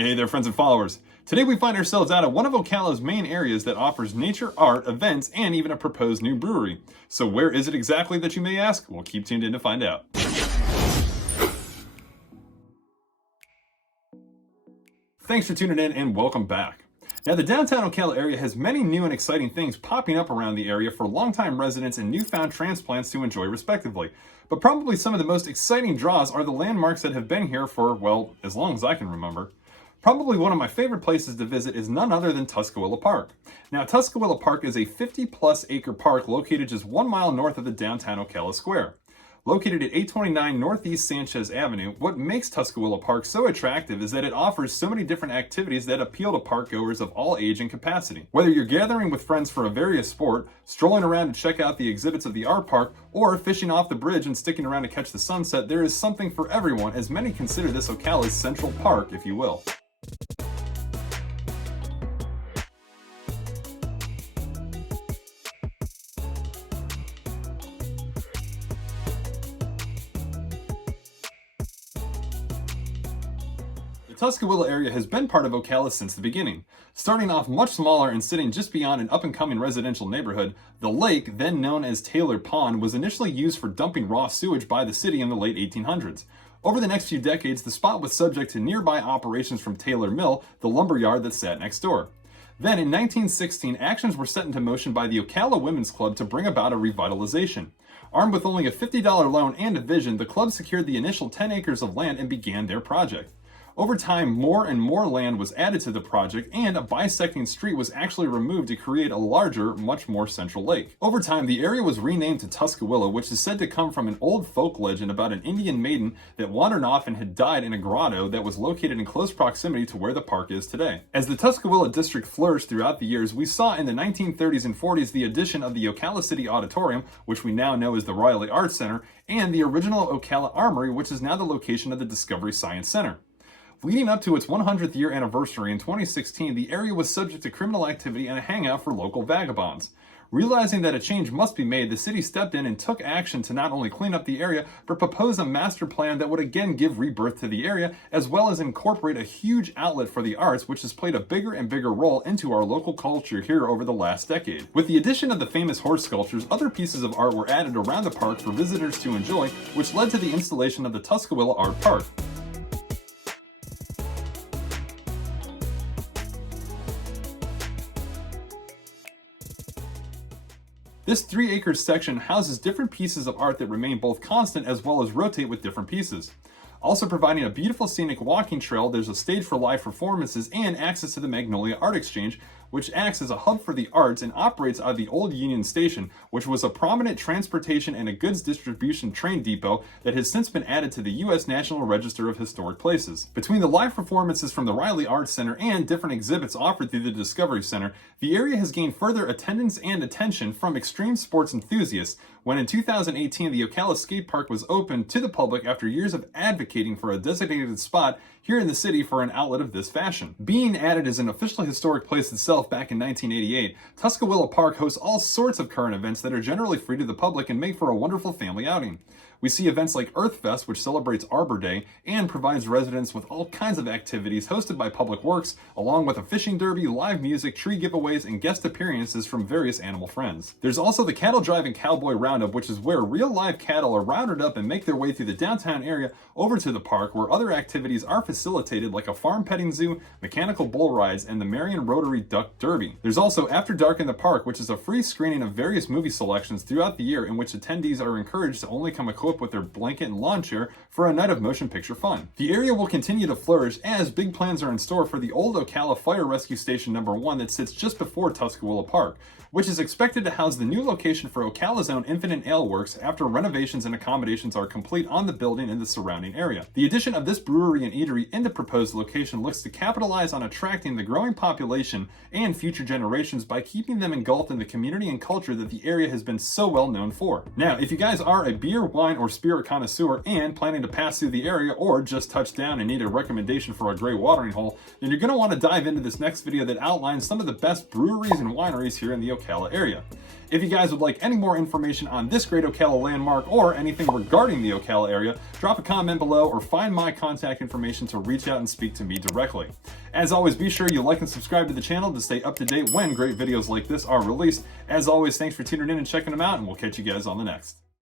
Hey there, friends and followers. Today we find ourselves out at one of Ocala's main areas that offers nature, art, events, and even a proposed new brewery. So where is it exactly that you may ask? Well, keep tuned in to find out. Thanks for tuning in and welcome back. Now, the downtown Ocala area has many new and exciting things popping up around the area for longtime residents and newfound transplants to enjoy respectively. But probably some of the most exciting draws are the landmarks that have been here for, well, as long as I can remember. Probably one of my favorite places to visit is none other than Tuscawilla Park. Now, Tuscawilla Park is a 50-plus acre park located just 1 mile north of the downtown Ocala Square. Located at 829 Northeast Sanchez Avenue, what makes Tuscawilla Park so attractive is that it offers so many different activities that appeal to park goers of all age and capacity. Whether you're gathering with friends for a various sport, strolling around to check out the exhibits of the art park, or fishing off the bridge and sticking around to catch the sunset, there is something for everyone, as many consider this Ocala's Central Park, if you will. The Tuscawilla area has been part of Ocala since the beginning. Starting off much smaller and sitting just beyond an up-and-coming residential neighborhood, the lake, then known as Taylor Pond, was initially used for dumping raw sewage by the city in the late 1800s. Over the next few decades, the spot was subject to nearby operations from Taylor Mill, the lumber yard that sat next door. Then, in 1916, actions were set into motion by the Ocala Women's Club to bring about a revitalization. Armed with only a $50 loan and a vision, the club secured the initial 10 acres of land and began their project. Over time, more and more land was added to the project, and a bisecting street was actually removed to create a larger, much more central lake. Over time, the area was renamed to Tuscawilla, which is said to come from an old folk legend about an Indian maiden that wandered off and had died in a grotto that was located in close proximity to where the park is today. As the Tuscawilla district flourished throughout the years, we saw in the 1930s and 40s the addition of the Ocala City Auditorium, which we now know as the Riley Arts Center, and the original Ocala Armory, which is now the location of the Discovery Science Center. Leading up to its 100th year anniversary in 2016, the area was subject to criminal activity and a hangout for local vagabonds. Realizing that a change must be made, the city stepped in and took action to not only clean up the area, but propose a master plan that would again give rebirth to the area, as well as incorporate a huge outlet for the arts, which has played a bigger and bigger role into our local culture here over the last decade. With the addition of the famous horse sculptures, other pieces of art were added around the park for visitors to enjoy, which led to the installation of the Tuscawilla Art Park. This 3-acre section houses different pieces of art that remain both constant as well as rotate with different pieces. Also providing a beautiful scenic walking trail, there's a stage for live performances and access to the Magnolia Art Exchange, which acts as a hub for the arts and operates out of the old Union Station, which was a prominent transportation and a goods distribution train depot that has since been added to the U.S. National Register of Historic Places. Between the live performances from the Riley Arts Center and different exhibits offered through the Discovery Center, the area has gained further attendance and attention from extreme sports enthusiasts, when in 2018 the Ocala Skate Park was opened to the public after years of advocating for a designated spot here in the city for an outlet of this fashion. Being added as an officially historic place itself back in 1988, Tuscawilla Park hosts all sorts of current events that are generally free to the public and make for a wonderful family outing. We see events like Earth Fest, which celebrates Arbor Day and provides residents with all kinds of activities hosted by Public Works, along with a fishing derby, live music, tree giveaways, and guest appearances from various animal friends. There's also the Cattle Driving Cowboy Roundup, which is where real live cattle are rounded up and make their way through the downtown area over to the park, where other activities are facilitated like a farm petting zoo, mechanical bull rides, and the Marion Rotary Duck Derby. There's also After Dark in the Park, which is a free screening of various movie selections throughout the year in which attendees are encouraged to only come equipped with their blanket and lawn chair for a night of motion picture fun. The area will continue to flourish as big plans are in store for the old Ocala Fire Rescue Station No. 1 that sits just before Tuscawilla Park, which is expected to house the new location for Ocala's own Infinite Ale Works after renovations and accommodations are complete on the building and the surrounding area. The addition of this brewery and eatery in the proposed location looks to capitalize on attracting the growing population and future generations by keeping them engulfed in the community and culture that the area has been so well known for. Now, if you guys are a beer, wine, or spirit connoisseur and planning to pass through the area or just touch down and need a recommendation for a great watering hole, then you're going to want to dive into this next video that outlines some of the best breweries and wineries here in the Ocala area. If you guys would like any more information on this great Ocala landmark or anything regarding the Ocala area, drop a comment below or find my contact information to reach out and speak to me directly. As always, be sure you like and subscribe to the channel to stay up to date when great videos like this are released. As always, thanks for tuning in and checking them out, and we'll catch you guys on the next.